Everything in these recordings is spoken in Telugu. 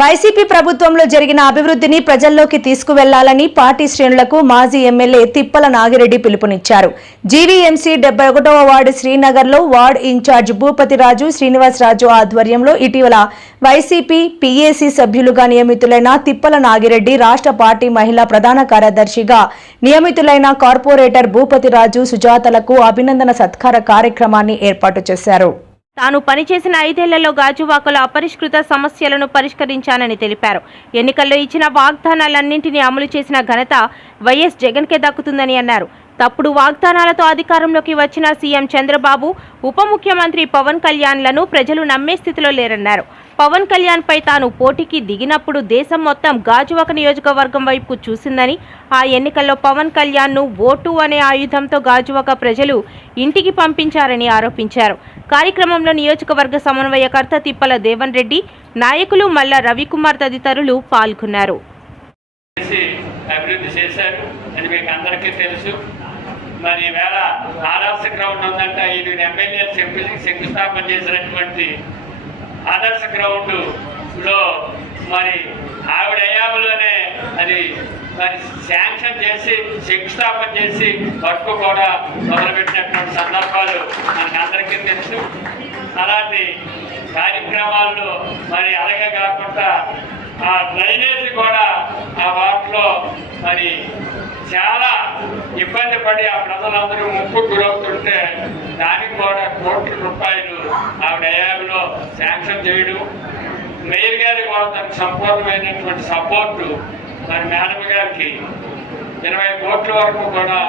వైసీపీ ప్రభుత్వంలో జరిగిన అభివృద్ధిని ప్రజల్లోకి తీసుకువెళ్లాలని పార్టీ శ్రేణులకు మాజీ ఎమ్మెల్యే తిప్పల నాగిరెడ్డి పిలుపునిచ్చారు. జీవీఎంసీ 71వ వార్డు శ్రీనగర్లో వార్డు ఇన్ఛార్జ్ భూపతిరాజు శ్రీనివాసరాజు ఆధ్వర్యంలో ఇటీవల వైసీపీ పీఏసీ సభ్యులుగా నియమితులైన తిప్పల నాగిరెడ్డి, రాష్ట్ర పార్టీ మహిళా ప్రధాన కార్యదర్శిగా నియమితులైన కార్పొరేటర్ భూపతిరాజు సుజాతలకు అభినందన సత్కార కార్యక్రమాన్ని ఏర్పాటు చేశారు. తాను పనిచేసిన 5 ఏళ్లలో గాజువాకలో అపరిష్కృత సమస్యలను పరిష్కరించానని తెలిపారు. ఎన్నికల్లో ఇచ్చిన వాగ్దానాలన్నింటినీ అమలు చేసిన ఘనత వైఎస్ జగన్కే దక్కుతుందని అన్నారు. తప్పుడు వాగ్దానాలతో అధికారంలోకి వచ్చిన సీఎం చంద్రబాబు, ఉప ముఖ్యమంత్రి పవన్ కళ్యాణ్లను ప్రజలు నమ్మే స్థితిలో లేరన్నారు. పవన్ కళ్యాణ్ పై తాను పోటీకి దిగినప్పుడు దేశం మొత్తం గాజువాక నియోజకవర్గం వైపు చూసిందని, ఆ ఎన్నికల్లో పవన్ కళ్యాణ్ను ఓటు అనే ఆయుధంతో గాజువాక ప్రజలు ఇంటికి పంపించారని ఆరోపించారు. కార్యక్రమంలో నియోజకవర్గ సమన్వయకర్త తిప్పల దేవన్ రెడ్డి, నాయకులు మల్ల రవికుమార్ తదితరులు పాల్గొన్నారు. అభివృద్ధి చేశారు అని మీకు అందరికీ తెలుసు. మరి వేళ ఆదర్శ గ్రౌండ్ ఉందంట, 8 ఎమ్మెల్యేలు శంకుస్థాపన చేసినటువంటి ఆదర్శ గ్రౌండ్లో మరి ఆవిడ హయాంలోనే అది మరి శాంక్షన్ చేసి శంకుస్థాపన చేసి వర్క్ కూడా మొదలుపెట్టినటువంటి సందర్భాలు మనకు అందరికీ తెలుసు. అలాంటి కార్యక్రమాల్లో మరి అలాగే కాకుండా ఆ డ్రైనేజీ కూడా ఆ వాటిలో మరి చాలా ఇబ్బంది పడి ఆ ప్రజలందరూ ముప్పు గురవుతుంటే దానికి కూడా కోట్ల రూపాయలు ఆవిడ హయాంలో శాంక్షన్ చేయడం, మేయర్ గారికి కూడా దానికి సంపూర్ణమైనటువంటి సపోర్టు మరి మేడం గారికి 20 కోట్ల వరకు కూడా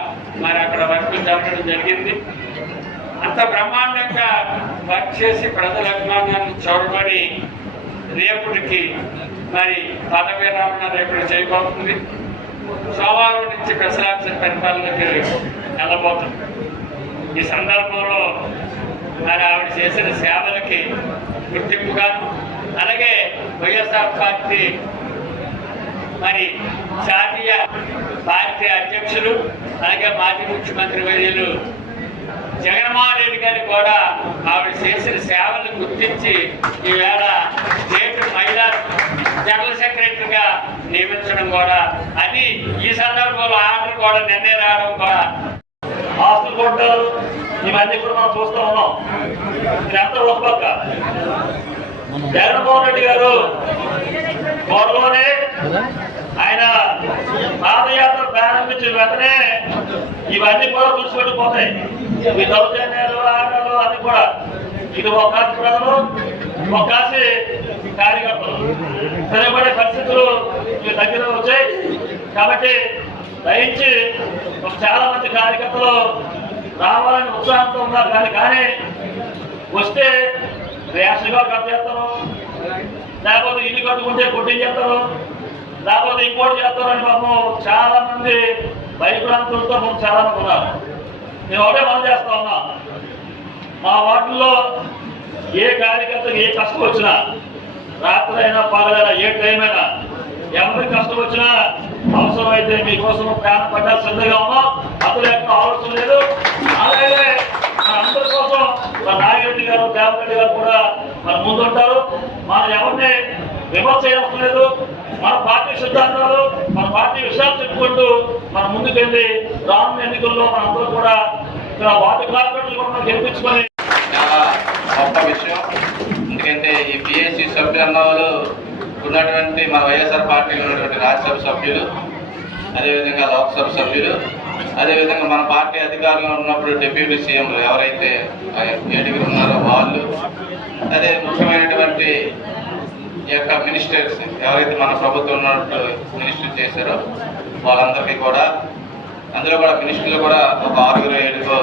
మరి అక్కడ వర్క్ జరగడం జరిగింది. అంత బ్రహ్మాండంగా వర్క్ చేసి ప్రజల అభిమానాన్ని చొరబడి రేపటికి మరి పదవి విరమణ రేపటి చేయబోతుంది. సోమవారం నుంచి ప్రశాంత పరిపాలనకి వెళ్ళబోతుంది. ఈ సందర్భంలో మరి ఆవిడ చేసిన సేవలకి గుర్తింపుగా అలాగే వైఎస్ఆర్ పార్టీ మరి జాతీయ పార్టీ అధ్యక్షులు అలాగే మాజీ ముఖ్యమంత్రి వర్యులు జగన్మోహన్ రెడ్డి గారికి కూడా ఆవిడ చేసిన సేవలు గుర్తించి ఈవేళ స్టేట్ మహిళా జనరల్ సెక్రటరీగా నియమించడం కూడా, అది ఈ సందర్భంలో ఆర్డర్ కూడా నిన్నే రావడం కూడా, ఆస్తులు కొట్టారు ఇవన్నీ కూడా మనం చూస్తూ ఉన్నాం. ఇదంతా ఒక పక్క. జగన్మోహన్ రెడ్డి గారు త్వరలోనే ఆయన పాదయాత్ర ప్రారంభించిన వెంటనే ఇవన్నీ కూడా చూసిపెట్టిపోతాయి. ఈ దౌర్జన్యాలు, ఆటలు అన్ని కూడా ఇది ఒక ప్రజలు, ఒక కార్యకర్తలు సరిపడే పరిస్థితులు దగ్గర వచ్చాయి. కాబట్టి దయించి చాలా మంది కార్యకర్తలు రావాలని ఉత్సాహంతో ఉన్నారు. కానీ వస్తే రేషన్గా కట్ చేస్తారు, లేకపోతే ఇల్లు కట్టుకుంటే కొట్టి చేస్తారు, లేకపోతే ఇంకోటి చేస్తారని పాపం చాలా మంది భయభ్రాంతులతో చాలా మంది ఉన్నారు. నేను ఒకటే మనం చేస్తా ఉన్నా, మా వార్డుల్లో ఏ కార్యకర్తకి ఏ కష్టం వచ్చినా, రాత్రి అయినా పగలైనా ఏ టైం అయినా ఎవరికి కష్టం వచ్చినా అవసరమైతే మీకోసం ప్రాణం పడ్డా సిద్ధంగా ఉన్నాం. అందులో ఎక్కడ ఆలోచన లేదు. అలాగే అందరి కోసం మన నాగిరెడ్డి గారు, దేవరెడ్డి గారు కూడా మన ముందుంటారు. మనం ఎవరిని విమర్శ చేయడం లేదు. మన పార్టీ సిద్ధాంతాలు, మన పార్టీ విషయాలు చెప్పుకుంటూ మన ముందుకెళ్ళి రానున్న ఎన్నికల్లో మనందరూ కూడా ఇక్కడ వార్డు కార్పొరేట్లు కూడా గెలిపించుకొని చాలా గొప్ప విషయం. ఎందుకంటే ఈ పిఎస్సి సభ్యులు అన్న వాళ్ళు ఉన్నటువంటి మన వైఎస్ఆర్ పార్టీలో ఉన్నటువంటి రాజ్యసభ సభ్యులు, అదేవిధంగా లోక్సభ సభ్యులు, అదేవిధంగా మన పార్టీ అధికారంలో ఉన్నప్పుడు డిప్యూటీ సీఎంలు ఎవరైతే ఏడుగురు ఉన్నారో వాళ్ళు, అదే ముఖ్యమైనటువంటి ఈ యొక్క మినిస్టర్స్ ఎవరైతే మన ప్రభుత్వం ఉన్నట్టు మినిస్టర్ చేశారో వాళ్ళందరికీ కూడా, అందులో కూడా మినిస్టర్లు కూడా ఒక 6-7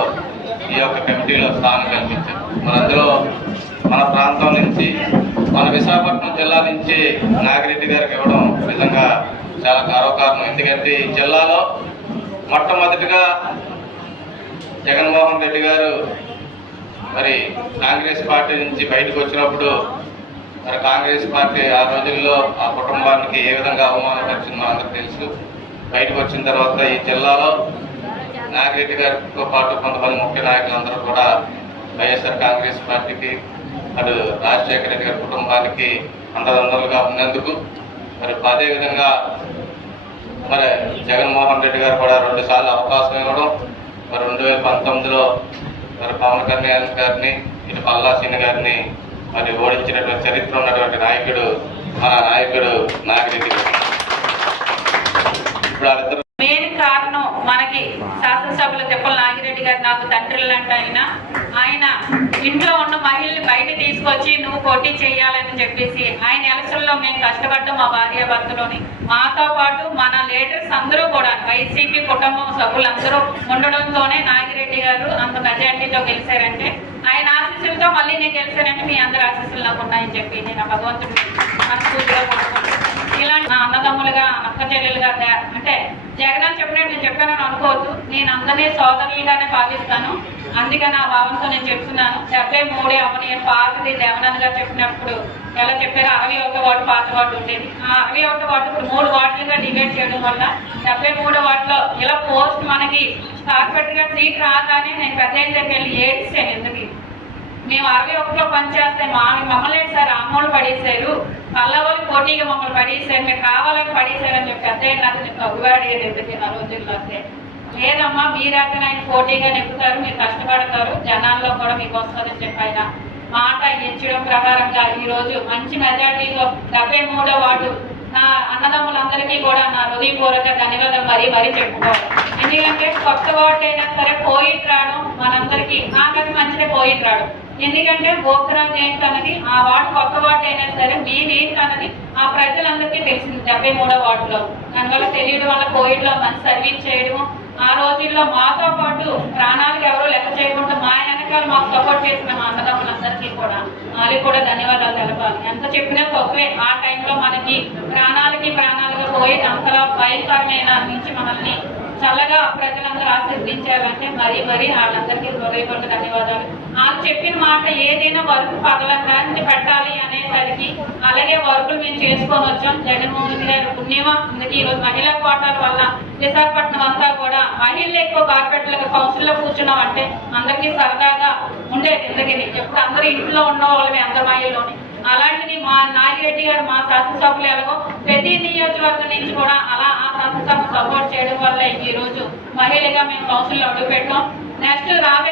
ఈ యొక్క కమిటీలో స్థానం కల్పించారు. మరి అందులో మన ప్రాంతం నుంచి, మన విశాఖపట్నం జిల్లా నుంచి నాగిరెడ్డి గారికి ఇవ్వడం నిజంగా చాలా గర్వకారణం. ఎందుకంటే ఈ జిల్లాలో మొట్టమొదటిగా జగన్మోహన్ రెడ్డి గారు మరి కాంగ్రెస్ పార్టీ నుంచి బయటకు వచ్చినప్పుడు మరి కాంగ్రెస్ పార్టీ ఆ రోజుల్లో ఆ కుటుంబానికి ఏ విధంగా అవమానపరిచిందో అందరికీ తెలుసు. బయటకు వచ్చిన తర్వాత ఈ జిల్లాలో నాగిరెడ్డి గారితో పాటు కొంతమంది ముఖ్య నాయకులందరూ కూడా వైఎస్ఆర్ కాంగ్రెస్ పార్టీకి, అటు రాజశేఖర రెడ్డి గారి కుటుంబానికి అంతదందలుగా ఉన్నందుకు మరి అదేవిధంగా మరి జగన్మోహన్ రెడ్డి గారు కూడా 2 సార్లు అవకాశం ఇవ్వడం, మరి 2019లో మరి పవన్ కళ్యాణ్ గారిని ఇటు పల్లా శ్రీని గారిని మరి ఓడించినటువంటి చరిత్ర ఉన్నటువంటి నాయకుడు మన నాయకుడు నాగిరెడ్డి గారు. ఇప్పుడు వాళ్ళిద్దరు మెయిన్ కారణం మనకి శాసనసభలో తిప్పల నాగిరెడ్డి గారు నాకు తండ్రి లాంటి ఆయన ఇంట్లో ఉన్న మహిళల్ని బయట తీసుకొచ్చి నువ్వు పోటీ చేయాలని చెప్పేసి ఆయన ఎలక్షన్లో మేము కష్టపడ్డాం. మా భార్యాభర్తలోని మాతో పాటు మన లీడర్స్ అందరూ కూడా వైసీపీ కుటుంబం సభ్యులందరూ ఉండడంతోనే నాగిరెడ్డి గారు అంత మెజార్టీతో గెలిచారంటే ఆయన ఆశీస్సులతో మళ్ళీ నేను గెలిచానంటే మీ అందరి ఆశీస్సులు నాకు ఉన్నాయని చెప్పి నేను భగవంతుడు మనస్ఫూర్తిగా కోరుకుంటున్నాను. ఇలాంటి నా అన్నదమ్ములుగా అక్క చెల్లెలుగా అంటే జగన్ అని చెప్పినట్టు నేను చెప్పానని అనుకోవద్దు. నేను అందరినీ సోదరులుగానే భావిస్తాను. అందుకని ఆ భావంతో నేను చెప్తున్నాను. 73 అవని పాతది దేవనన్న గారు చెప్పినప్పుడు ఎలా చెప్పారు 61 వార్డు పాత వార్డు ఉండేది. ఆ 61 వార్డు ఇప్పుడు 3 వార్డులుగా డివైడ్ చేయడం వల్ల 73 వార్డులో ఇలా పోస్ట్ మనకి కార్పొరేట్గా సీట్ రాగానే నేను పెద్ద దగ్గరికి వెళ్ళి ఏడ్చాను. ఎందుకు మేము 61లో పనిచేస్తే మమ్మల్ని సార్ అమ్మోళ్ళు పడేశారు, పల్లవాళ్ళు పోటీగా మమ్మల్ని పడేశారు, మీరు కావాలని పడేశారని చెప్పి పెద్ద నాకు నేను తగ్గువాడేది ఎందుకు ఆ రోజుల్లో అంటే లేదమ్మా మీరైతే ఆయన పోటీగా నెప్పుతారు, మీరు కష్టపడతారు, జనాల్లో కూడా మీకు వస్తుందని చెప్పి ఆయన మాట ఇచ్చడం ప్రకారంగా ఈ రోజు మంచి మెజార్టీలో 73వ వార్డు నా అన్నదమ్ములందరికీ కూడా నా హృదయపూర్వక ధన్యవాదాలు మరీ చెప్పుకోవాలి. ఎందుకంటే కొత్త వార్డు అయినా సరే పోయిట్ రావడం మనందరికీ నాకది మంచిదే పోయిట్ రావడం. ఎందుకంటే గోపురాజు ఏంటన్నది ఆ వార్డు కొత్త వార్డు అయినా సరే మేమేంటన్నది ఆ ప్రజలందరికీ తెలిసింది 73వ వార్డులో. దానివల్ల తెలియడం వల్ల కోవిడ్లో మంచి సర్వీస్ చేయడము, ఆ రోజుల్లో మాతో పాటు ప్రాణాలకు ఎవరో లెక్క చేయకుండా మా వెనకాల మాకు సపోర్ట్ చేసిన మా అన్నదమ్ములందరికీ కూడా వాళ్ళకి కూడా ధన్యవాదాలు తెలపాలి. ఎంత చెప్పినా తక్కువే. ఆ టైంలో మనకి ప్రాణాలుగా పోయి అంతలా భయంకరమైన నుంచి మనల్ని చల్లగా ప్రజలందరూ ఆశీర్వదించాలంటే మరీ వాళ్ళందరికీ హృదయపూర్వక ధన్యవాదాలు. వాళ్ళు చెప్పిన మాట ఏదైనా వర్క్ పగలంగా పెట్టాలి అనేసరికి అలాగే వర్కులు మేము చేసుకొని వచ్చాం. జగన్మోహన్ గారి పుణ్యమా అందుకే ఈరోజు మహిళా కోటాల వల్ల విశాఖపట్నం అంతా కూడా మహిళలు ఎక్కువ కార్పొరేట్లకు కౌన్సిల్లో కూర్చున్నాం అంటే అందరికీ సరదాగా ఉండేది. ఎందుకని ఎప్పుడు అందరూ ఇంట్లో ఉన్న వాళ్ళమే అందరి మహిళలోని. అలాంటిది మా నాగిరెడ్డి గారు మా శాసనసభలు ఎలాగో ప్రతి నియోజకవర్గం నుంచి కూడా అలా ఆ శాసనసభ సపోర్ట్ చేయడం వల్ల ఈ రోజు మహిళగా మేము కౌన్సిల్లో అడుగు పెట్టాం. నెక్స్ట్ రాబోయే